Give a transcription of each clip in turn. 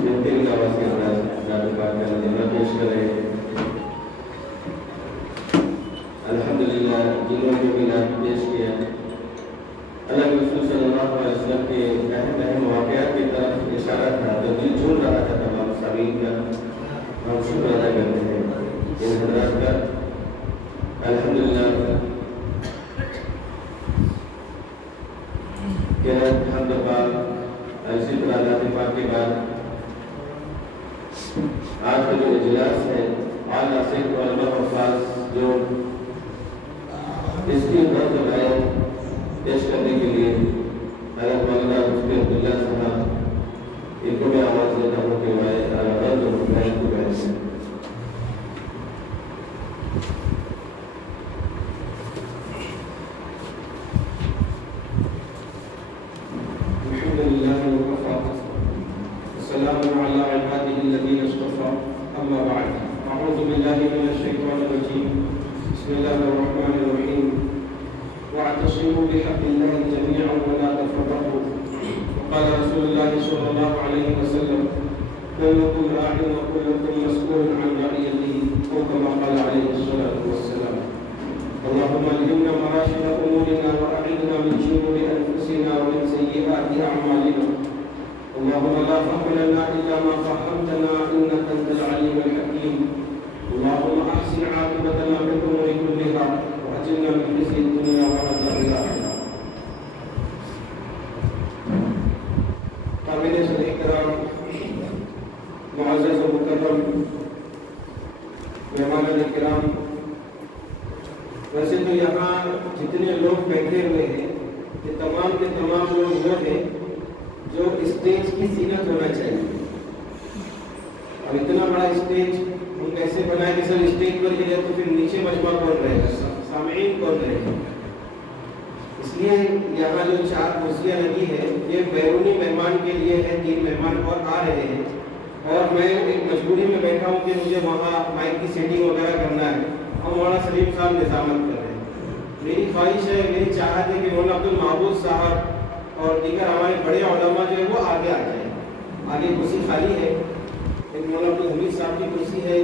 بہترین آواز کے اندر نعت پاک کا نظمہ پیش کر رہے ہیں۔ الحمدللہ جنہوں نے بھی نعت پیش کیا، اللہ کے رسول صلی اللہ علیہ وسلم کے اہم واقعات کی طرف اشارہ تھا تو دل جھول رہا تھا تمام سامعین کا۔ ہم شکر ادا کرتے ہیں ان حضرات کا۔ الحمدللہ کہ حمد و پاک اسی طرح ذات پاک کے بعد آج کا جو اجلاس ہے اعلیٰ سید علماء حفاظ جو اس کی غرض بیان پیش کرنے کے لیے حضرت مولانا مفتی عبداللہ صاحب ان کو میں آواز دیتا ہوں کہ میں غرض و بیان کو بیان کریں۔ السلام على عباده الذين اصطفى اما بعد اعوذ بالله من الشيطان الرجيم بسم الله الرحمن الرحيم واعتصموا بحبل الله جميعا ولا تفرقوا وقال رسول الله صلى الله عليه وسلم كلكم راع وكلكم مسؤول عن رعيته او كما قال عليه الصلاه والسلام اللهم الهمنا مراشد امورنا واعذنا من شرور انفسنا ومن سيئات اعمالنا اللهم لا فهم لنا إلا ما فهمتنا إنك أنت العليم الحكيم اللهم أحسن عاقبتنا في الأمور كلها وأجرنا من خزي الدنيا وعذاب الآخرة۔ قابلین احترام معزز و مکرم مہمان کرام، ویسے تو یہاں جتنے لوگ بیٹھے ہوئے ہیں یہ تمام کے تمام لوگ وہ ہیں جو اسٹیج کی زینت ہونا چاہیے۔ اب اتنا بڑا اسٹیج ہم کیسے بنائیں کہ سر اسٹیج پر گئے تو پھر نیچے مجمع کون رہے گا، سامعین کون رہے گا؟ اس لیے یہاں جو 4 کرسیاں لگی ہے یہ بیرونی مہمان کے لیے ہے، 3 مہمان اور آ رہے ہیں اور میں ایک مجبوری میں بیٹھا ہوں کہ مجھے وہاں مائک کی سیٹنگ وغیرہ کرنا ہے اور مولانا سلیم صاحب نظامت کر رہے ہیں۔ میری خواہش ہے، میری چاہت ہے کہ مولانا عبدالمحبوب صاحب اور دیگر ہمارے بڑے علماء جو ہے وہ آگے آ جائیں۔ آگے کرسی خالی ہے، ایک مولانا عبدالحمید صاحب کی کرسی ہے،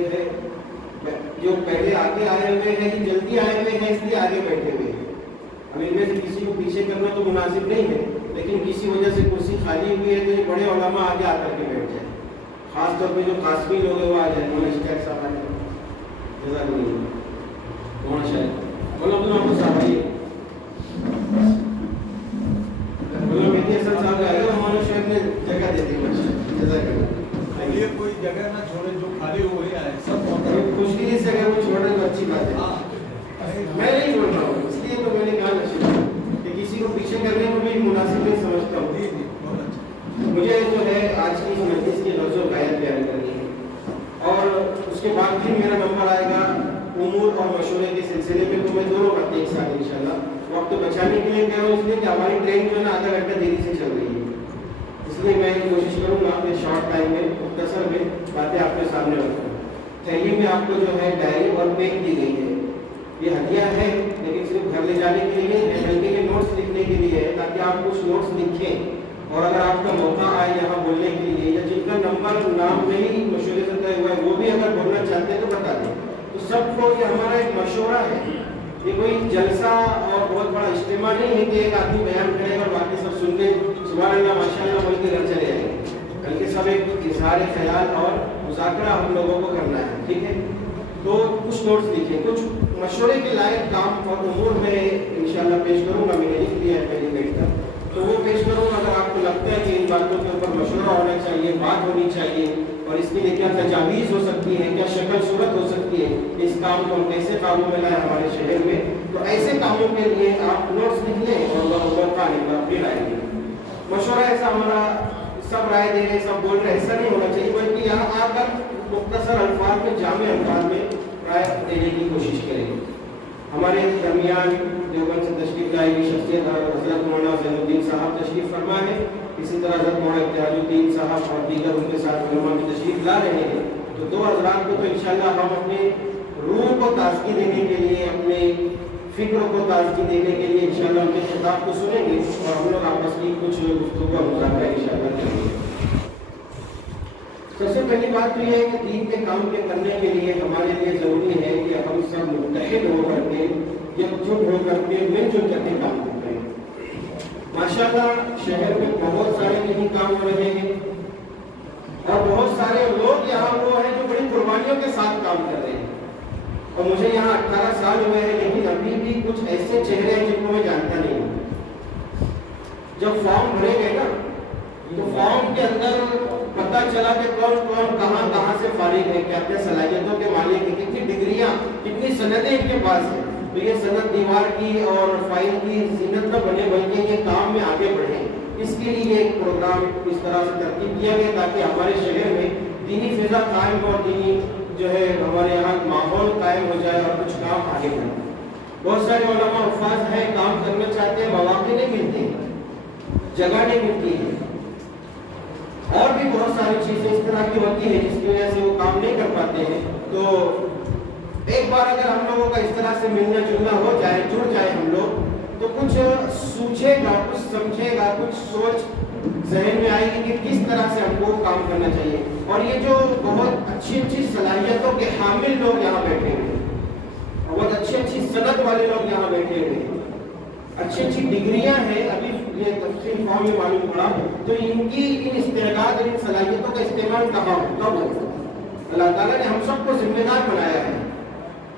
جو پہلے آگے آئے ہوئے ہیں کہ جلدی آئے ہوئے ہیں اس لیے آگے بیٹھے ہوئے ہیں۔ اب ان میں سے کسی کو پیچھے کرنا تو مناسب نہیں ہے، لیکن کسی وجہ سے کرسی خالی ہوئی ہے تو یہ بڑے علماء آگے آ کر کے بیٹھ جائیں، خاص طور پہ جو قاسمی لوگ ہیں وہ آ جائیں۔ مولانا اشتیاق صاحب آ جائیں، جزاک اللہ، مولانا شاید مولانا عبدالمحبوب صاحب آئیے، جگہ دیتے ہیں، کوئی جگہ نہ چھوڑے جو خالی ہوئے ہیں سب خوش دلی سے اگر وہ چھوڑ رہے تو اچھی بات ہے۔ میں نہیں چھوڑ رہا ہوں، اس لیے تو میں نے کہا کہ کسی کو پیچھے کرنے کو بھی مناسب نہیں سمجھتا ہوں۔ مجھے جو ہے آج کی مجلس کی لفظ و غایت بیان کرنی ہے اور اس کے بعد پھر میرا نمبر آئے گا امور اور مشورے کے سلسلے میں، تو میں دونوں باتیں ایک ساتھ انشاءاللہ وقت بچانے کے لیے کہہ رہا ہوں، اس لیے کہ ہماری ٹرین جو ہے نا آدھا گھنٹہ دیری سے چل رہی ہے، اس لیے میں کوشش کروں گا اپنے شارٹ ٹائم میں مختصر میں باتیں آپ کے سامنے رکھوں۔ تھیلی میں آپ کو جو ہے ڈائری اور پین دی گئی ہے، یہ ہدیہ ہے لیکن صرف گھر لے جانے کے لیے نہیں ہے بلکہ یہ نوٹس لکھنے کے لیے ہے تاکہ آپ کچھ نوٹس لکھیں، اور اگر آپ کا موقع آئے یہاں بولنے کے لیے یا جن کا نمبر نام نہیں مشورے سے طے ہوا ہے وہ بھی اگر بولنا چاہتے ہیں تو بتا دیں۔ تو سب کو یہ ہمارا ایک مشورہ ہے، یہ کوئی جلسہ اور بہت بڑا اجتماع نہیں ہے کہ ایک آدمی بیان کرے اور باقی سب سن کے سبحان اللہ ماشاء اللہ بول کے گھر چلے جائیں گے، بلکہ سب ایک اظہار خیال اور مذاکرہ ہم لوگوں کو کرنا ہے، ٹھیک ہے؟ تو کچھ نوٹس لکھیں، کچھ مشورے کے لائق کام اور امور میں انشاءاللہ پیش کروں گا، میں نے لکھ دیا ہے پہلی بیٹھ کر، تو وہ پیش کروں گا۔ اگر آپ کو لگتا ہے کہ ان باتوں کے اوپر مشورہ ہونا چاہیے، بات ہونی چاہیے اور اس کے لیے کیا تجاویز ہو سکتی ہے، کیا شکل صورت ہو سکتی ہے، اس کام کو ہم کیسے قابو میں لائیں ہمارے شہر میں، تو ایسے کاموں کے لیے آپ نوٹس لکھ لیں اور موقع آنے پر اپنی رائے دیں۔ مشورہ ایسا ہمارا سب رائے دے رہے سب بول رہے ایسا نہیں ہونا چاہیے، بلکہ یہاں آ کر مختصر الفاظ میں جامع الفاظ میں رائے دینے کی کوشش کریں۔ ہمارے درمیان دیوبند سے تشریف لائی ہوئی شخصیت حضرت مولانا زین الدین صاحب تشریف فرما ہے، اسی طرح حضرت مولانا اتحاد الدین صاحب اور دیگر ان کے ساتھ علماء بھی تشریف لا رہے ہیں، تو 2 حضرات کو تو انشاءاللہ ہم اپنے روح کو تازگی دینے کے لیے، اپنے فکر کو تازگی دینے کے لیے انشاءاللہ ان کے خطاب کو سنیں گے اور ہم لوگ آپس کی کچھ گفتگو اور مذاکرہ انشاءاللہ کریں گے۔ سب سے پہلی بات تو یہ ہے کہ دین کے کام کے کرنے کے لیے ہمارے لیے ضروری ہے کہ ہم سب متحد ہو کر کے یکجٹ ہو کر کے مل جل کر کے کام کرتے ہیں۔ ماشاءاللہ شہر میں بہت سارے یہی کام ہو رہے ہیں اور بہت سارے لوگ یہاں وہ ہیں جو بڑی قربانیوں کے ساتھ کام کر رہے ہیں، اور مجھے یہاں 18 سال ہوئے ہیں لیکن ابھی بھی کچھ ایسے چہرے ہیں جن کو میں جانتا نہیں ہوں۔ جب فارم بھرے گئے نا تو فارم کے اندر پتہ چلا کہ کون کون کہاں سے فارغ ہے، کیا کیا صلاحیتوں کے مالک ہیں، کتنی ڈگریاں، کتنی سندیں ان کے پاس ہیں، تو یہ سند دیوار کی اور فائل کی زینت نہ بنے بلکہ یہ کام میں آگے بڑھے۔ اس کے لیے ایک پروگرام اس طرح سے ترتیب کیا گیا تاکہ ہمارے شہر میں دینی فضا قائم ہو، دینی جو ہے ہمارے یہاں ماحول قائم ہو جائے اور کچھ کام آگے بڑھے۔ بہت سارے علماء حفاظ ہیں، کام کرنا چاہتے ہیں، مواقع نہیں ملتے، جگہ نہیں ملتی ہے، اور بھی بہت ساری چیزیں اس طرح کی ہوتی ہیں جس کی وجہ سے وہ کام نہیں کر پاتے ہیں۔ تو ایک بار اگر ہم لوگوں کا اس طرح سے ملنا جلنا ہو جائے، جڑ جائے ہم لوگ، تو کچھ سوچے گا، کچھ سمجھے گا، کچھ سوچ ذہن میں آئے گی کہ کس طرح سے ہم کو کام کرنا چاہیے۔ اور یہ جو بہت اچھی اچھی صلاحیتوں کے حامل لوگ یہاں بیٹھے ہوئے ہیں، بہت اچھی سند والے لوگ یہاں بیٹھے ہوئے ہیں، اچھی ڈگریاں ہیں، ابھی یہ تفصیل فارم میں معلوم پڑا، تو ان کی ان استعداد اور ان صلاحیتوں کا استعمال کب ہوگا؟ اللہ تعالیٰ نے ہم سب کو ذمہ دار بنایا ہے۔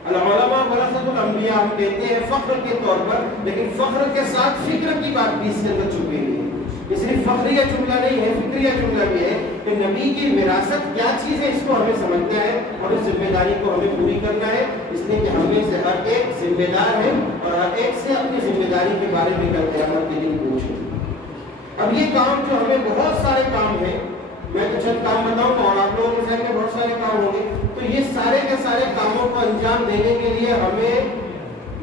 العلماء ورثۃ الانبیاء ہم کہتے ہیں فخر کے طور پر، لیکن فخر کے ساتھ فکر کی بات بھی اس کے اندر چھپی ہوئی ہے۔ یہ صرف فخریہ جملہ نہیں ہے، فکریہ جملہ بھی ہے کہ نبی کی وراثت کیا چیز ہے اس کو ہمیں سمجھنا ہے اور اس ذمہ داری کو ہمیں پوری کرنا ہے، اس لیے کہ ہمیں سے ہر ایک ذمہ دار ہے اور ہر ایک سے اپنی ذمہ داری کے بارے میں کل قیامت کے دن پوچھیں۔ اب یہ کام جو ہمیں بہت سارے کام ہیں، میں تو چند کام بتاؤں گا اور آپ لوگوں کے ذہن میں بہت سارے کام ہوں گے، تو یہ سارے کے سارے کاموں کو انجام دینے کے لیے ہمیں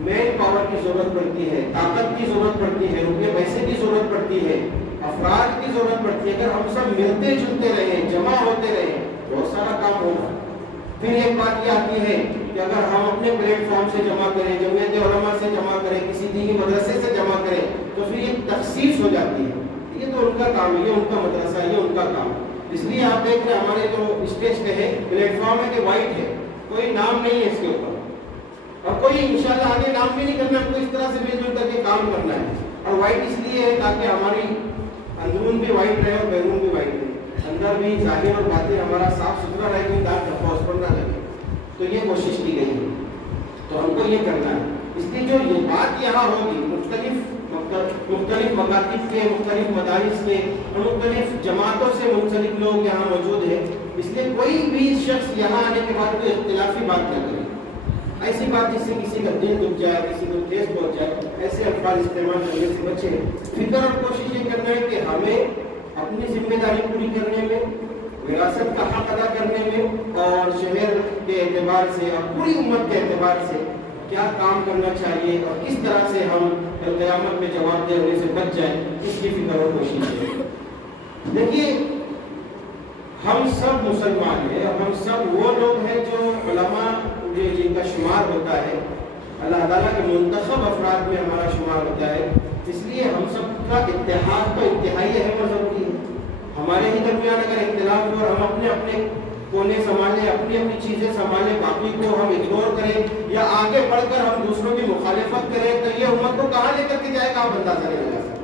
مین پاور کی ضرورت پڑتی ہے، طاقت کی ضرورت پڑتی ہے، روپے پیسے کی ضرورت پڑتی ہے، افراد کی ضرورت پڑتی ہے۔ اگر ہم سب ملتے جلتے رہیں، جمع ہوتے رہیں، بہت سارا کام ہوگا۔ پھر ایک بات یہ آتی ہے کہ اگر ہم اپنے پلیٹ فارم سے جمع کریں، جمعیت علماء سے جمع کریں، کسی دینی مدرسے سے جمع کریں، تو پھر یہ تخصیص ہو جاتی ہے، یہ تو ان کا کام ہے، یہ ان کا مدرسہ، یہ ان کا کام۔ اس لیے آپ دیکھ رہے ہیں ہمارے جو اسٹیج پہ ہے پلیٹ فارم ہے کہ وائٹ ہے، کوئی نام نہیں ہے اس کے اوپر، اور کوئی انشاءاللہ آگے نام بھی نہیں کرنا، ہم کو اس طرح سے مل جل کر کے کام کرنا ہے۔ اور وائٹ اس لیے ہے تاکہ ہماری اندرون بھی وائٹ رہے اور بیرون بھی وائٹ رہے، اندر بھی ظاہر اور باطن ہمارا صاف ستھرا رہے، کوئی داغ دھبا اس پر نہ لگے، تو یہ کوشش کی گئی ہے، تو ہم کو یہ کرنا ہے۔ اس لیے جو یہ بات یہاں ہوگی، مختلف مکاتب کے، مختلف مدارس کے اور مختلف جماعتوں سے منسلک لوگ یہاں موجود ہیں، اس لیے کوئی بھی شخص یہاں آنے کے بعد کوئی اختلافی بات نہ کرے، ایسی بات جس سے کسی کا دل دکھ جائے، کسی کو ٹھیس پہنچ جائے، ایسے الفاظ استعمال کرنے سے بچے۔ فکر اور کوشش یہ کرنا ہے کہ ہمیں اپنی ذمہ داری پوری کرنے میں، وراثت کا حق ادا کرنے میں اور شہر کے اعتبار سے اور پوری امت کے اعتبار سے کیا کام کرنا چاہیے اور کس طرح سے ہم کل قیامت میں جواب دہ ہونے سے بچ جائیں، اس کی فکر اور کوشش ہے۔ دیکھیے ہم سب مسلمان ہیں اور ہم سب وہ لوگ ہیں جو علماء جن کا شمار ہوتا ہے، اللہ تعالیٰ کے منتخب افراد میں ہمارا شمار ہوتا ہے، اس لیے ہم سب کا اتحاد تو انتہائی اہم اور ضروری ہے۔ ہمارے ہی درمیان اگر اختلاف ہو اور ہم اپنے اپنے کونے سنبھالیں، اپنی اپنی چیزیں سنبھالیں، باقی کو ہم اگنور کریں یا آگے بڑھ کر ہم دوسروں کی مخالفت کریں، تو یہ امت کو کہاں لے کر کے جائے گا آپ اندازہ نہیں لگا سکتے۔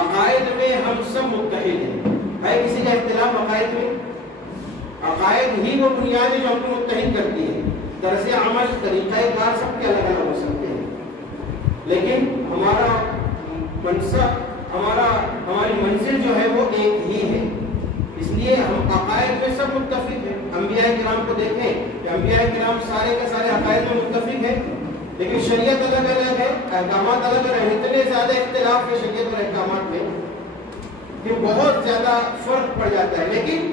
عقائد میں ہم سب متحد ہیں، ہے کسی کا اختلاف عقائد میں؟ عقائد ہی وہ بنیاد ہے جو ہم کو متحد کرتی ہے۔ طرز عمل، طریقہ کار سب کے الگ الگ ہو سکتے ہیں، لیکن ہمارا منصب، ہماری منزل جو ہے وہ ایک ہی ہے۔ اس لیے ہم عقائد میں سب متفق ہیں۔ انبیاء کرام کو دیکھیں کہ انبیاء کرام سارے کے سارے عقائد میں متفق ہیں، لیکن شریعت الگ الگ ہے، احکامات الگ الگ ہیں، اتنے زیادہ اختلاف ہے شریعت اور احکامات میں کہ بہت زیادہ فرق پڑ جاتا ہے۔ لیکن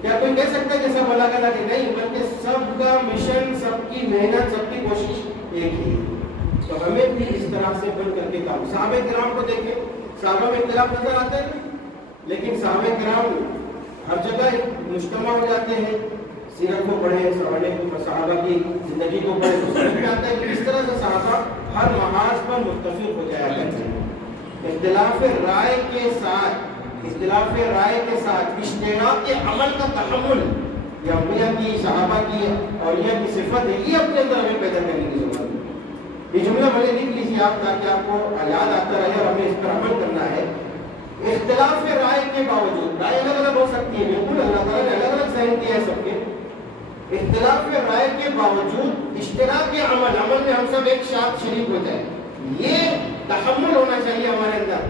کیا کوئی کہہ سکتا ہے کہ سب الگ الگ ہے؟ نہیں، بلکہ سب کا مشن، سب کی محنت، سب کی کوشش ایک ہی ہے۔ تو ہمیں بھی اس طرح سے بن کر کے کام۔ صحابہ کرام کو دیکھیں، صحابہ میں اختلاف نظر آتا ہے، لیکن صحابہ کرام ہر جگہ مجتمع ہو جاتے ہیں۔ سیرت کو پڑھیں، صحابہ کی زندگی کو پڑھیں تو سمجھ میں آتا ہے کہ اس طرح سے صحابہ ہر محاذ پر متفق ہو جایا کرتے ہیں۔ اختلاف رائے کے ساتھ اختلاف رائے کے ساتھ اشتراک عمل کا تحمل، یہ انبیاء کی، صحابہ کی، اولیاء کی صفت ہے، یہ اپنے اندر ہمیں پیدا کرنے کی ضرورت ہے۔ یہ جملہ بھلے لکھ لیجیے آپ تاکہ آپ کو یاد آتا رہے اور ہمیں اس پر عمل کرنا ہے۔ اختلاف رائے کے باوجود، رائے الگ الگ ہو سکتی ہے، بالکل اللہ تعالیٰ نے الگ الگ ذہن کیا ہے سب کے، اختلاف رائے کے باوجود اشتراک عمل، عمل میں ہم سب ایک ساتھ شریک ہو جائے، یہ تحمل ہونا چاہیے ہمارے اندر،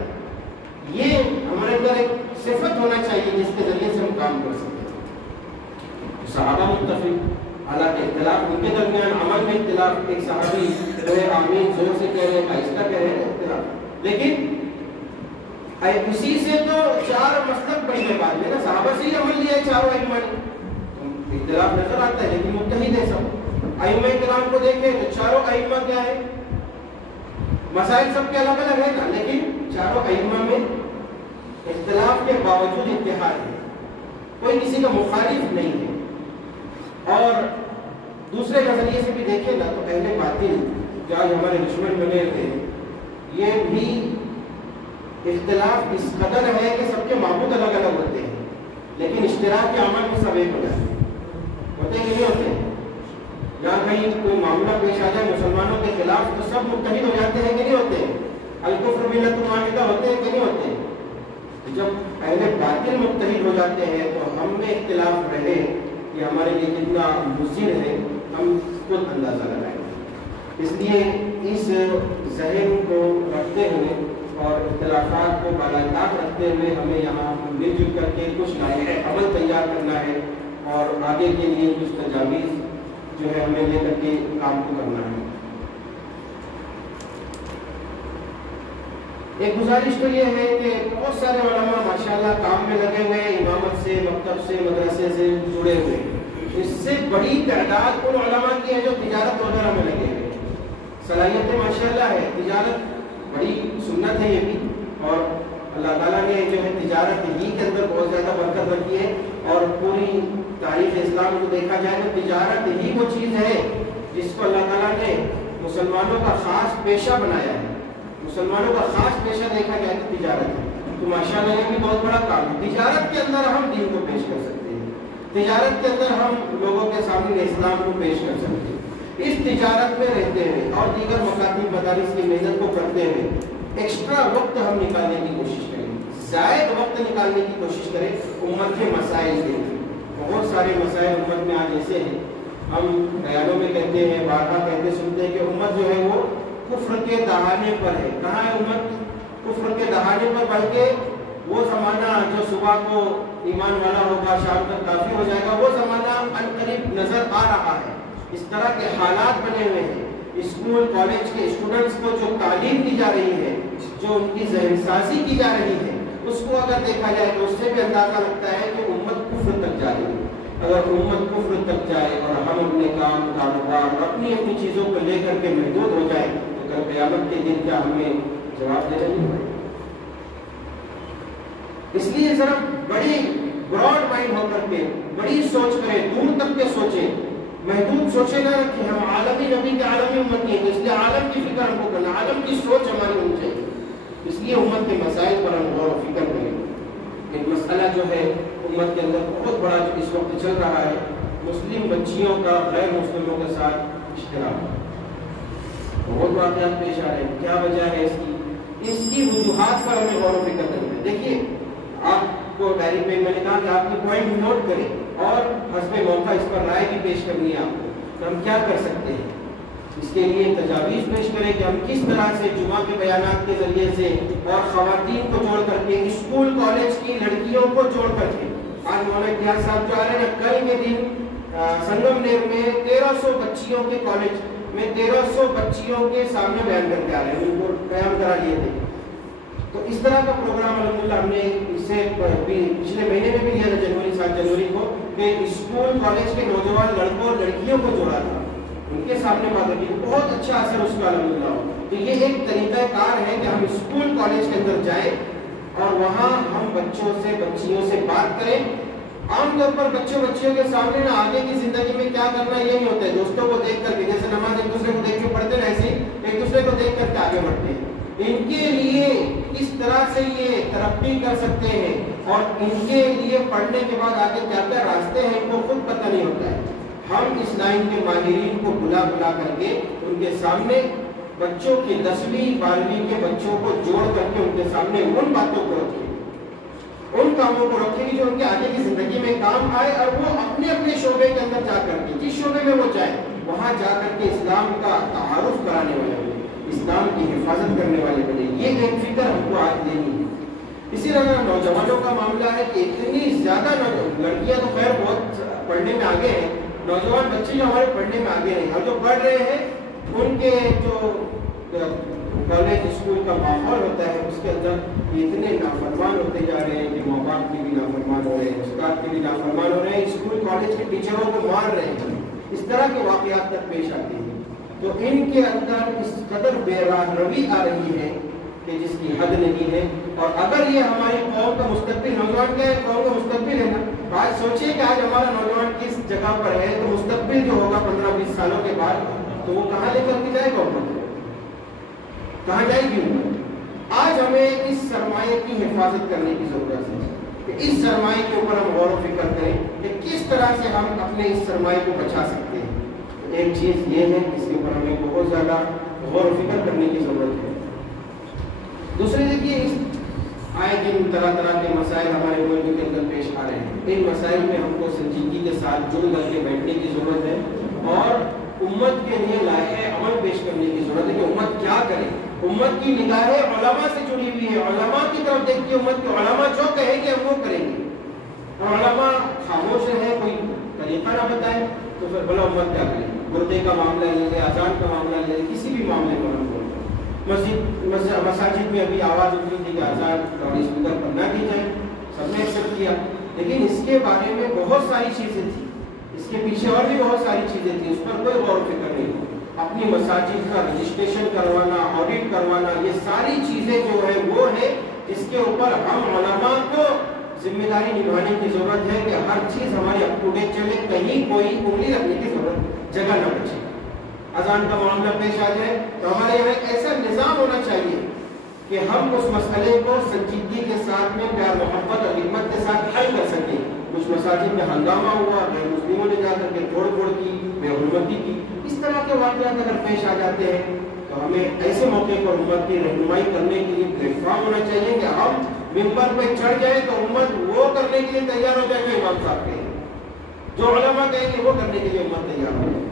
یہ ہمارے اندر ایک صفت ہونا چاہیے جس کے ذریعے سے ہم کام کر سکتے ہیں۔ صحابہ متفق، حالانکہ اختلاف ان کے درمیان، عمل میں اختلاف، ایک صحابی جو ہے آمین زور سے کہہ رہے ہیں، آہستہ کہہ رہے ہیں اختلاف، لیکن اسی سے تو چار مسلک بڑی ہے بعد میں نا، صحابہ سے ہی عمل لیا ہے چاروں ائمہ نے، اختلاف نظر آتا ہے لیکن متحد ہے سب۔ ائمہ کرام کو دیکھیں تو چاروں ائمہ کیا ہے، مسائل سب کے الگ الگ ہے نا، لیکن چاروں ائمہ میں اختلاف کے باوجود اتحاد ہے، کوئی کسی کا مخالف نہیں ہے۔ اور دوسرے نظریے سے بھی دیکھیں نا تو اہل باطل جو آج ہمارے دشمن بنے ہوئے ہیں، یہ بھی اختلاف اس قدر ہے کہ سب کے معبود الگ الگ ہوتے ہیں لیکن اشتراک کے عمل میں سب ایک ہو جاتے ہیں، ہوتے ہیں کہ نہیں ہوتے؟ یا کہیں کوئی معاملہ پیش آ جائے مسلمانوں کے خلاف تو سب متحد ہو جاتے ہیں کہ نہیں ہوتے؟ الکفر ملت واحدہ ہوتے ہیں کہ نہیں ہوتے؟ جب اہل باطل متحد ہو جاتے ہیں تو ہم میں اختلاف رہے کہ ہمارے لیے کتنا مضر ہے، ہم خود اندازہ لگائیں گے۔ اس لیے اس ذہن کو رکھتے ہوئے اور اختلافات کو بالاتاب رکھتے ہوئے ہمیں یہاں مل جل کر کے کچھ لائحہ عمل تیار کرنا ہے اور آگے کے لیے کچھ تجاویز جو ہے ہمیں لے کر کے کام کو کرنا ہے۔ ایک گزارش تو یہ ہے کہ بہت سارے علماء ماشاءاللہ کام میں لگے ہوئے، امامت سے، مکتب سے، مدرسے سے جڑے ہوئے، اس سے بڑی تعداد ان علماء کی ہے جو تجارت وغیرہ میں لگے ہوئے، صلاحیتیں ماشاءاللہ ہے، تجارت بڑی سنت ہے یہ بھی، اور اللہ تعالیٰ نے جو ہے تجارت ہی کے اندر بہت زیادہ برکت رکھی ہے، اور پوری تاریخ اسلام کو دیکھا جائے تو تجارت ہی وہ چیز ہے جس کو اللہ تعالیٰ نے مسلمانوں کا خاص پیشہ بنایا ہے، مسلمانوں کا خاص پیشہ دیکھا جائے تو تجارت ہے، تو ماشاءاللہ یہ بھی بہت بڑا کام ہے۔ تجارت کے اندر ہم دین کو پیش کر سکتے ہیں، تجارت کے اندر ہم لوگوں کے سامنے اسلام کو پیش کر سکتے ہیں۔ اس تجارت میں رہتے ہوئے اور دیگر مکاتب مدارس کی محنت کو کرتے ہوئے ایکسٹرا وقت ہم نکالنے کی کوشش کریں، زائد وقت نکالنے کی کوشش کریں امت کے مسائل کے لیے۔ بہت سارے مسائل امت میں آج ایسے ہیں، ہم بیانوں میں کہتے ہیں، بارہا کہتے سنتے ہیں کہ امت جو ہے وہ کفر کے دہانے پر ہے۔ کہاں ہے امت؟ کفر کے دہانے پر، بلکہ وہ زمانہ جو صبح کو ایمان والا ہوگا شام تک کافی ہو جائے گا، وہ زمانہ عنقریب نظر آ رہا ہے۔ اس طرح کے حالات بنے ہوئے ہیں، اسکول کالج کے اسٹوڈنٹس کو جو تعلیم دی جا رہی ہے، جو ان کی ذہن سازی کی جا رہی ہے، اس کو اگر دیکھا جائے تو اس سے بھی اندازہ لگتا ہے کہ امت کفر تک جا رہی ہے۔ اگر امت کفر تک جائے اور ہم اپنے کام کاروبار اپنی چیزوں کو لے کر کے محدود ہو جائے تو کل قیامت کے دن کیا ہمیں جواب دینا نہیں پڑے؟ اس لیے ذرا بڑی براڈ مائنڈ ہو کر کے بڑی سوچ کریں، دور تک کے سوچیں، محدود سوچے نہ رکھیں۔ ہم عالمی نبی کے عالمی امتی ہیں، اس لیے عالم کی فکر ہم کو کرنا، عالم کی سوچ ہماری ہونی چاہیے، اس لیے امت کے مسائل پر ہم غور و فکر کریں۔ ایک مسئلہ جو ہے امت کے اندر بہت بڑا جو اس وقت چل رہا ہے، مسلم بچیوں کا غیر مسلموں کے ساتھ اشتراک، بہت واقعات پیش آ رہے ہیں۔ کیا وجہ ہے اس کی وجوہات پر ہمیں غور و فکر کرنا ہے۔ دیکھیے آپ کو ڈائری پہ میں نے کہا کہ آپ کی پوائنٹ نوٹ کریں اور حسب موقع اس پر رائے بھی پیش کرنی ہے آپ کو کہ ہم کیا کر سکتے ہیں۔ اس کے لیے تجاویز پیش کریں کہ ہم کس طرح سے جمعہ کے بیانات کے ذریعے سے اور خواتین کو جوڑ کر کے، اسکول کالج کی لڑکیوں کو جوڑ کر کے، آج مولانا اتحاد صاحب جو آ رہے ہیں، کل کے دن سنگم نیر میں 1300 بچیوں کے کالج میں 1300 بچیوں کے سامنے بیان کر کے آ رہے ہیں، ان کو قیام کرا لیے تھے۔ تو اس طرح کا پروگرام الحمدللہ ہم نے اس سے پچھلے مہینے میں بھی لیا تھا، جنوری 7 جنوری کو، کہ اسکول کالج کے نوجوان لڑکوں اور لڑکیوں کو جوڑا تھا، ان کے سامنے بات رکھی، بہت اچھا اثر اس کا الحمدللہ ہو۔ تو یہ ایک طریقہ کار ہے کہ ہم اسکول کالج کے اندر جائیں اور وہاں ہم بچوں سے بچیوں سے بات کریں۔ عام طور پر بچیوں کے سامنے نا آگے کی زندگی میں کیا کرنا یہ نہیں ہوتا ہے، دوستوں کو دیکھ کر کے، جیسے نماز ایک دوسرے کو دیکھ کے پڑھتے ہیں، ایسے ایک دوسرے کو دیکھ کر کے آگے بڑھتے ہیں۔ ان کے لیے کس طرح سے یہ ترقی کر سکتے ہیں اور ان کے لیے پڑھنے کے بعد آگے کیا کیا راستے ہیں ان کو خود پتہ نہیں ہوتا ہے. ہم اس لائن کے ماہرین کو بلا کر کے ان کے سامنے بچوں کے 10ویں 12ویں کے بچوں کو جوڑ کر کے ان کے سامنے ان باتوں کو رکھیں, ان کاموں کو رکھیں جو ان کے آگے کی زندگی میں کام آئے, اور وہ اپنے اپنے شعبے کے اندر جا کر کے جس شعبے میں وہ چاہے وہاں جا کر کے اسلام کا تعارف کرانے والے بنے, اسلام کی حفاظت کرنے والے بنے. یہ ایک فکر ہم کو آج دینی ہے. اسی طرح نوجوانوں کا معاملہ ہے کہ اتنی زیادہ لڑکیاں تو خیر بہت پڑھنے میں آگے ہیں, نوجوان بچے جو ہمارے پڑھنے میں آگے ہیں اور جو پڑھ رہے ہیں ان کے جو کالج اسکول کا ماحول ہوتا ہے اس کے اندر اتنے نافرمان ہوتے جا رہے ہیں کہ ماں باپ کے بھی نافرمان ہو رہے ہیں, استاد کے بھی نافرمان ہو رہے ہیں, اسکول کالج کے ٹیچروں کو مار رہے ہیں, اس طرح کے واقعات تک پیش آتے ہیں. تو ان کے اندر اس قدر بے راہ روی آ رہی ہے کہ جس کی حد نہیں ہے. اور اگر یہ ہماری قوم کا مستقبل, نوجوان کیا ہے, قوم کا مستقبل ہے نا. آج سوچیں کہ آج ہمارا نوجوان کس جگہ پر ہے تو مستقبل جو ہوگا 15-20 سالوں کے بعد تو وہ کہاں لے کر کے جائے گا, کہاں جائے گی امت. آج ہمیں اس سرمایہ کی حفاظت کرنے کی ضرورت ہے کہ اس سرمایہ کے اوپر ہم غور و فکر کریں کہ کس طرح سے ہم اپنے اس سرمایہ کو بچا سکتے ہیں. ایک چیز یہ ہے اس کے اوپر ہمیں بہت زیادہ غور و فکر کرنے کی ضرورت ہے. دوسرے دیکھیے, آئے دن طرح طرح کے مسائل ہمارے ملک کے اندر پیش آ رہے ہیں. ان مسائل میں ہم کو سنجیدگی کے ساتھ جڑ کر کے بیٹھنے کی ضرورت ہے اور امت کے لیے لائحہ عمل پیش کرنے کی ضرورت ہے کہ امت کیا کرے. امت کی نگاہیں علماء سے جڑی ہوئی ہے, علماء کی طرف دیکھ کے امت کے علماء جو کہیں گے ہم وہ کریں گے. اور علماء خاموش ہیں, کوئی طریقہ نہ بتائیں تو پھر بھلا امت کیا کرے. گردے کا معاملہ لے لے, اذان کا معاملہ لے لے, کسی بھی معاملے پر ہم بولتے ہیں. مساجد میں ابھی آواز اٹھی تھی کہ اذان لاؤڈ اسپیکر پر نہ کی جائے, سب نے ایکسیپٹ کیا, لیکن اس کے بارے میں بہت ساری چیزیں تھیں, اس کے پیچھے اور بھی بہت ساری چیزیں تھیں, اس پر کوئی غور و فکر نہیں. اپنی مساجد کا رجسٹریشن کروانا, آڈٹ کروانا, یہ ساری چیزیں جو ہے وہ ہے جس کے اوپر ہم علماء کو ذمہ داری نبھانے کی ضرورت ہے کہ ہر چیز ہماری اپ ٹو ڈیٹ چلے, کہیں کوئی انگلی رکھنے کی ضرورت جگہ نہ بچے. اذان کا معاملہ پیش آ جائے تو ہمارے یہاں ایک ایسا نظام ہونا چاہیے کہ ہم اس مسئلے کو سنجیدگی کے ساتھ میں پیار محبت اور خدمت کے ساتھ حل کر سکیں. کچھ مساجد میں ہنگامہ ہوا, غیر مسلموں نے جا کر کے توڑ پھوڑ کی, بے حرمتی کی, اس طرح کے واقعات اگر پیش آ جاتے ہیں تو ہمیں ایسے موقع پر امت کی رہنمائی کرنے کے لیے پلیٹ فارم ہونا چاہیے کہ ہم ممبر پہ چڑھ جائیں تو امت وہ کرنے کے لیے تیار ہو جائے جو امام صاحب کہیں, جو علماء کہیں گے وہ کرنے کے لیے امت تیار ہو جائے.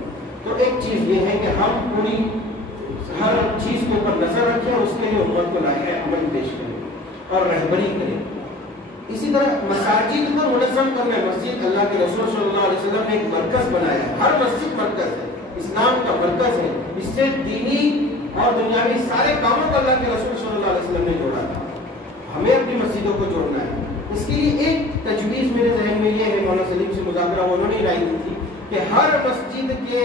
تو ایک چیز یہ ہے کہ ہم پوری ہر چیز کے اوپر نظر رکھیں, اس کے لیے امت کو لائحہ عمل پیش کریں اور رہبری کریں. اسی طرح مساجد کو منظم کرنا, مسجد اللہ کے رسول صلی اللہ علیہ وسلم نے ایک مرکز بنایا ہے. ہر مسجد مرکز ہے, اسلام کا مرکز ہے. اس سے دینی اور دنیاوی سارے کاموں کو اللہ کے رسول صلی اللہ علیہ وسلم نے جوڑا تھا. ہمیں اپنی مسجدوں کو جوڑنا ہے. اس کے لیے ایک تجویز میرے ذہن میں یہ ہے, مولانا سلیم سے مذاکرہ انہوں نے رائے دی تھی کہ ہر مسجد کے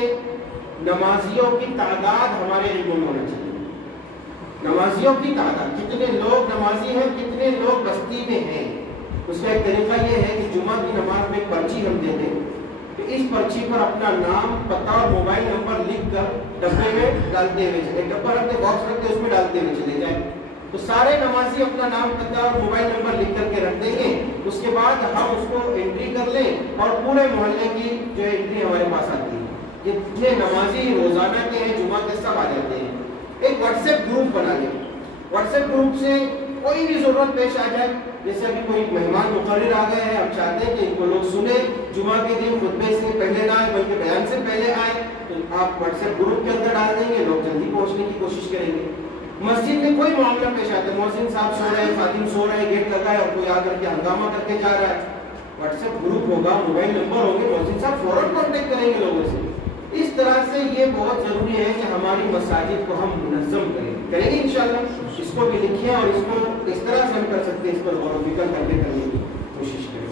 نمازیوں کی تعداد ہمارے علم میں ہونا چاہیے. نمازیوں کی تعداد, کتنے لوگ نمازی ہیں, کتنے لوگ بستی میں ہیں. اس کا ایک طریقہ یہ ہے کہ جمعہ کی نماز میں ایک پرچی ہم دے دیں کہ اس پرچی پر اپنا نام, پتہ اور موبائل نمبر لکھ کر ڈبے میں ڈالتے ہوئے چلے, ایک ڈبہ رکھتے, باکس رکھتے, اس میں ڈالتے ہوئے چلے جائیں. تو سارے نمازی اپنا نام, پتہ اور موبائل نمبر لکھ کر کے رکھ دیں گے. اس کے بعد ہم اس کو انٹری کر لیں اور پورے محلے کی جو انٹری ہمارے پاس آتی ہے. جتنے نمازی روزانہ کے ہیں, جمعہ کے, سب آ جاتے ہیں. ایک واٹس ایپ گروپ بنا لیں. واٹس ایپ گروپ سے کوئی بھی ضرورت پیش آ جائے, جیسے ابھی کوئی مہمان مقرر آ گئے ہیں, ہم چاہتے ہیں کہ ان کو لوگ سنیں, جمعہ کے دن خطبے سے پہلے نہ آئے بلکہ بیان سے پہلے آئے, تو آپ واٹس ایپ گروپ کے اندر ڈال دیں گے, لوگ جلدی پہنچنے کی کوشش کریں گے. مسجد میں کوئی معاملہ پیش آتا ہے, محسن صاحب سو رہے ہیں, خادم سو رہے ہیں, گیٹ لگا ہے اور کوئی آ کر کے ہنگامہ کر کے جا رہا ہے, واٹس ایپ گروپ ہوگا, موبائل نمبر ہوں گے, محسن صاحب فوراً کانٹیکٹ کریں گے لوگوں سے. اس طرح سے یہ بہت ضروری ہے کہ ہماری مساجد کو ہم منظم کریں گے انشاءاللہ. اس کو بھی لکھیں اور اس کو اس طرح سے ہم کر سکتے ہیں, اس پر غور و فکر کرنے کی کوشش کریں.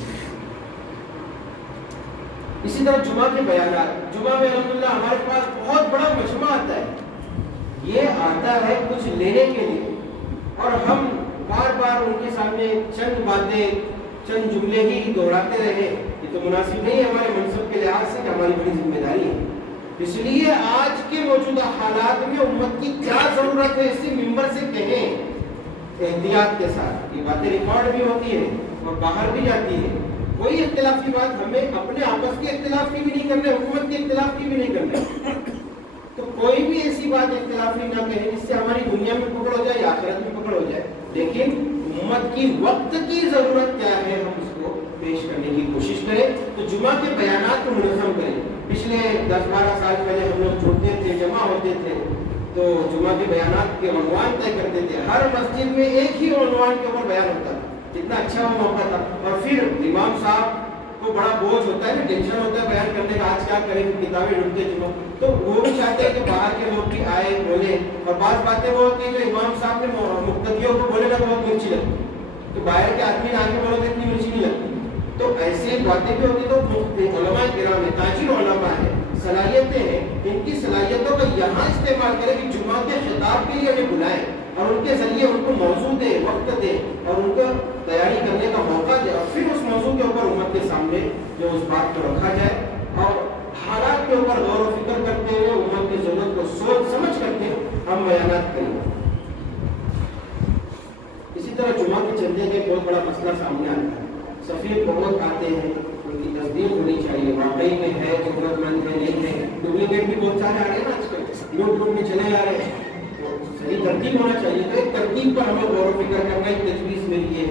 اسی طرح جمعہ کے بیانات, جمعہ میں الحمدللہ ہمارے پاس بہت بڑا مجمع آتا ہے. یہ آتا ہے کچھ لینے کے لیے اور ہم بار بار ان کے سامنے چند باتیں, چند جملے ہی دہراتے رہے, یہ تو مناسب نہیں ہے ہمارے منصب کے لحاظ سے کہ ہماری بڑی ذمہ داری ہے. اس لیے آج کے موجودہ حالات میں امت کی کیا ضرورت ہے اسی ممبر سے کہیں احتیاط کے ساتھ. یہ باتیں ریکارڈ بھی ہوتی ہے اور باہر بھی جاتی ہے. کوئی اختلاف کی بات ہمیں اپنے آپس کے اختلاف کی بھی نہیں کرنا، حکومت کے اختلاف کی بھی نہیں کرنا. تو کوئی بھی ایسی بات اختلافی نہ کہیں جس سے ہماری دنیا میں پکڑ ہو جائے یا آخرت میں پکڑ ہو جائے. لیکن امت کی وقت کی ضرورت کیا ہے ہم اس کو پیش کرنے کی کوشش کریں. تو جمعہ کے بیانات کو منظم کریں. پچھلے 10-12 سال پہلے ہم لوگ چھوٹے تھے، جمع ہوتے تھے تو جمعہ کے بیانات کے عنوان طے کرتے تھے. ہر مسجد میں ایک ہی عنوان کے اوپر بیان ہوتا تھا. کتنا اچھا وہ موقع تھا. اور پھر امام صاحب کو بڑا بوجھ ہوتا ہے نا، ٹینشن ہوتا ہے بیان کرنے کا، آج کیا کریں، کتابیں ڈھونڈتے جمعہ. تو وہ بھی چاہتے ہیں کہ باہر کے لوگ بھی آئے بولے. اور بعض باتیں وہ ہوتی ہیں جو امام صاحب نے مقتدیوں کو بولے نا بہت مرچی لگتی، تو باہر کے آدمی نے آگے بولو تو اتنی مرچی نہیں لگتی. تو ایسی باتیں بھی ہوتی. تو علماء کرام ہیں، تاجر علماء ہیں، صلاحیتیں ہیں، ان کی صلاحیتوں کا یہاں استعمال کریں کہ جمعہ کے خطاب کے لیے انہیں بلائیں اور ان کے ذریعے ان کو موضوع دے، وقت دے اور ان کو تیاری کرنے کا موقع دے. اور پھر اس موضوع کے اوپر امت کے سامنے جو اس بات کو رکھا جائے اور حالات کے اوپر غور و فکر کرتے ہوئے امت کی ضرورت کو سوچ سمجھ کرتے ہم بیانات کریں. اسی طرح جمعہ کے چندے کا ایک بہت بڑا مسئلہ سامنے آتا ہے. سفیر بہت آتے ہیں، ان کی تصدیق ہونی چاہیے واقعی میں ہے، ضرورت مند ہے، نہیں ہے. ڈپلیکیٹ بھی بہت سارے آ رہے ہیں نا آج کل، یوٹیوب میں چلے جا رہے ہیں. صحیح ترتیب ہونا چاہیے. تو ایک ترتیب پر ہمیں غور و فکر کرنا ایک تجویز میری ہے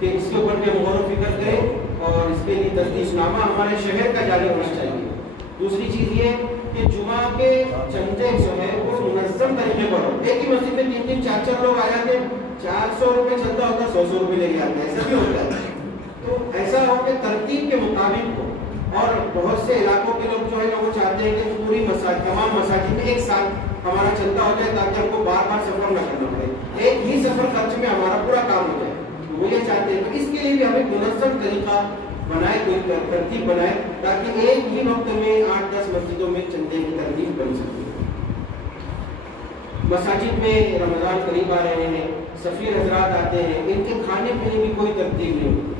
کہ اس کے اوپر بھی ہم غور و فکر کریں اور اس کے لیے تفتیش نامہ ہمارے شہر کا جاری ہونا چاہیے. دوسری چیز یہ کہ جمعہ کے چندے جو ہے وہ منظم طریقے پر ہو. ایک ہی مسجد میں 3-3 4-4 لوگ آ جاتے ہیں، 400 روپے چندہ ہوتا ہے، 100 روپے لے کے آتے ہیں، ایسا بھی ہوتا ہے. تو ایسا ہو کہ ترتیب کے مطابق ہو. اور بہت سے علاقوں کے لوگ جو ہے وہ چاہتے ہیں کہ پوری تمام مساجد میں ایک ساتھ ہمارا چندہ ہو جائے تاکہ ہم کو بار بار سفر نہ کرنا پڑے، ایک ہی سفر خرچ میں ہمارا پورا کام ہو جائے. وہ یہ چاہتے ہیں. تو اس کے لیے بھی ہمیں منظم طریقہ بنائے، کوئی ترتیب بنائے تاکہ ایک ہی وقت میں 8-10 مسجدوں میں چندے کی ترتیب بن سکے. مساجد میں رمضان قریب آ رہے ہیں، سفیر حضرات آتے ہیں، ان کے کھانے پینے کی کوئی ترتیب نہیں ہوتی.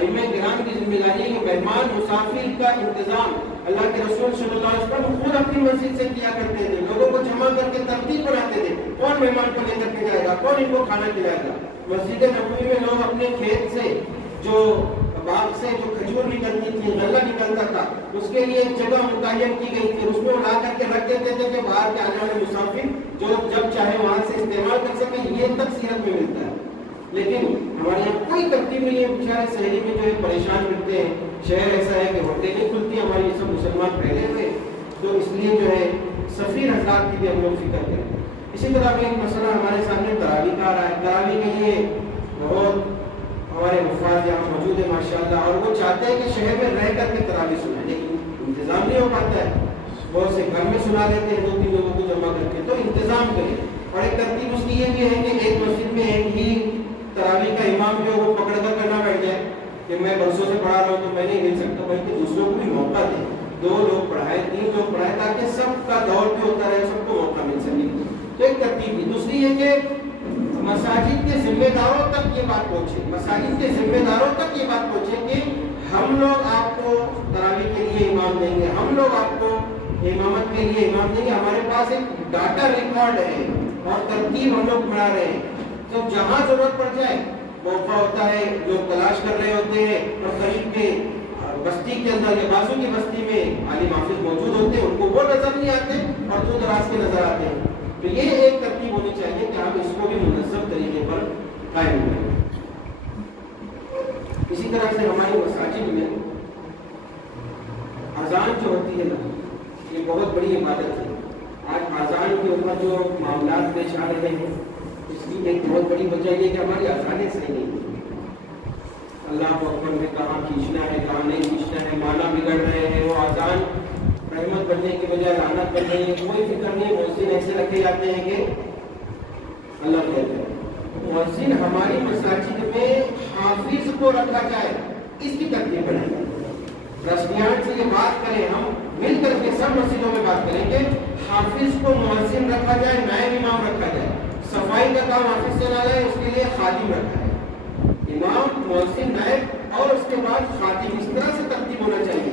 ائمہ کرام کی ذمہ داری ہے کہ مہمان مسافر کا انتظام اللہ کے رسول صلی اللہ علیہ وسلم خود اپنی مسجد سے کیا کرتے تھے. لوگوں کو جمع کر کے ترتیب بناتے تھے، کون مہمان کو لے کر کے جائے گا، کون ان کو کھانا کھلائے گا. مسجد نبوی میں لوگ اپنے کھیت سے جو باغ سے جو کھجور نکلتی تھی، غلہ نکلتا تھا، اس کے لیے ایک جگہ متعین کی گئی تھی. اس میں لا کر کے رکھ دیتے تھے کہ باہر کے آنے والے مسافر جو جب چاہے وہاں سے استعمال کر سکے. یہ تک سیرت میں ملتا ہے. لیکن ہمارے یہاں کوئی ترتیب نہیں ہے. بیچارے شہری میں جو ہے پریشان کرتے ہیں. شہر ایسا ہے کہ ہوٹلیں نہیں کھلتی، ہماری یہ سب مسلمان پھیلے ہوئے. تو اس لیے جو ہے سفیر حضرات کی بھی ہم لوگ فکر کریں. اسی طرح بھی ایک مسئلہ ہمارے سامنے تراویح کا آ رہا ہے. تراویح کے لیے بہت ہمارے حفاظ یہاں موجود ہیں ماشاءاللہ، اور وہ چاہتے ہیں کہ شہر میں رہ کر کے تراویح سنائیں، لیکن انتظام نہیں ہو پاتا ہے. بہت سے گھر میں سنا لیتے ہیں 2-3 لوگوں کو جمع کر کے. تو انتظام کریں. اور ایک ترتیب اس کی یہ بھی ہے کہ ایک مسجد میں ایک ہی تراویح کا امام جو وہ پکڑ کر کرنا بیٹھ جائے کہ میں برسوں سے پڑھا رہا ہوں تو میں نہیں مل سکتا، بلکہ دوسروں کو بھی موقع دیں. 2 لوگ پڑھائیں، 3 لوگ پڑھائیں، تاکہ سب کا دور بھی ہوتا رہے، سب کو موقع مل سکے. تو ایک ترتیب بھی. دوسری ہے کہ مساجد کے ذمہ داروں تک یہ بات پہنچے، مساجد کے ذمہ داروں تک یہ بات پہنچے کہ ہم لوگ آپ کو تراویح کے لیے امام دیں گے، ہم لوگ آپ کو امامت کے لیے امام دیں گے. ہمارے پاس ایک ڈاٹا ریکارڈ ہے اور ترتیب ہم لوگ بنا رہے ہیں. تو جہاں ضرورت پڑ جائے، موقع ہوتا ہے، لوگ تلاش کر رہے ہوتے ہیں اور قریب کے بستی کے اندر یا بازو کی بستی میں عالم حافظ موجود ہوتے ہیں، ان کو وہ نظر نہیں آتے اور دور دراز کے نظر آتے ہیں. تو یہ ایک ترتیب ہونی چاہیے کہ ہم اس کو بھی منظم طریقے پر قائم کریں. اسی طرح سے ہماری مساجد میں اذان جو ہوتی ہے نا، یہ بہت بڑی عبادت ہے. آج اذان کے اوپر جو معاملات پیش آ رہے ہیں، اس کی ایک بہت بڑی وجہ یہ کہ ہماری اذانیں صحیح نہیں ہیں. اللہ اکبر میں کہاں کھینچنا ہے، کہاں نہیں کھینچنا ہے، معنی بگڑ رہے ہیں. وہ اذان رحمت بننے کے بجائے لعنت بن رہی ہے. کوئی فکر نہیں. مؤذن ایسے رکھے جاتے ہیں کہ اللہ کہتے ہیں. مؤذن ہماری مساجد میں حافظ کو رکھا جائے، اس کی ترتیب بنائیں. رسمیات سے یہ بات کریں، ہم مل کر کے سب مسجدوں میں بات کریں کہ حافظ کو مؤذن رکھا جائے، نائب امام رکھا جائے. صفائی کا کام حافظ سے نہ لائے، اس کے لیے خادم رکھا ہے. امام، مؤذن، نائب اور اس کے بعد خادم. اس طرح سے ترتیب ہونا چاہیے.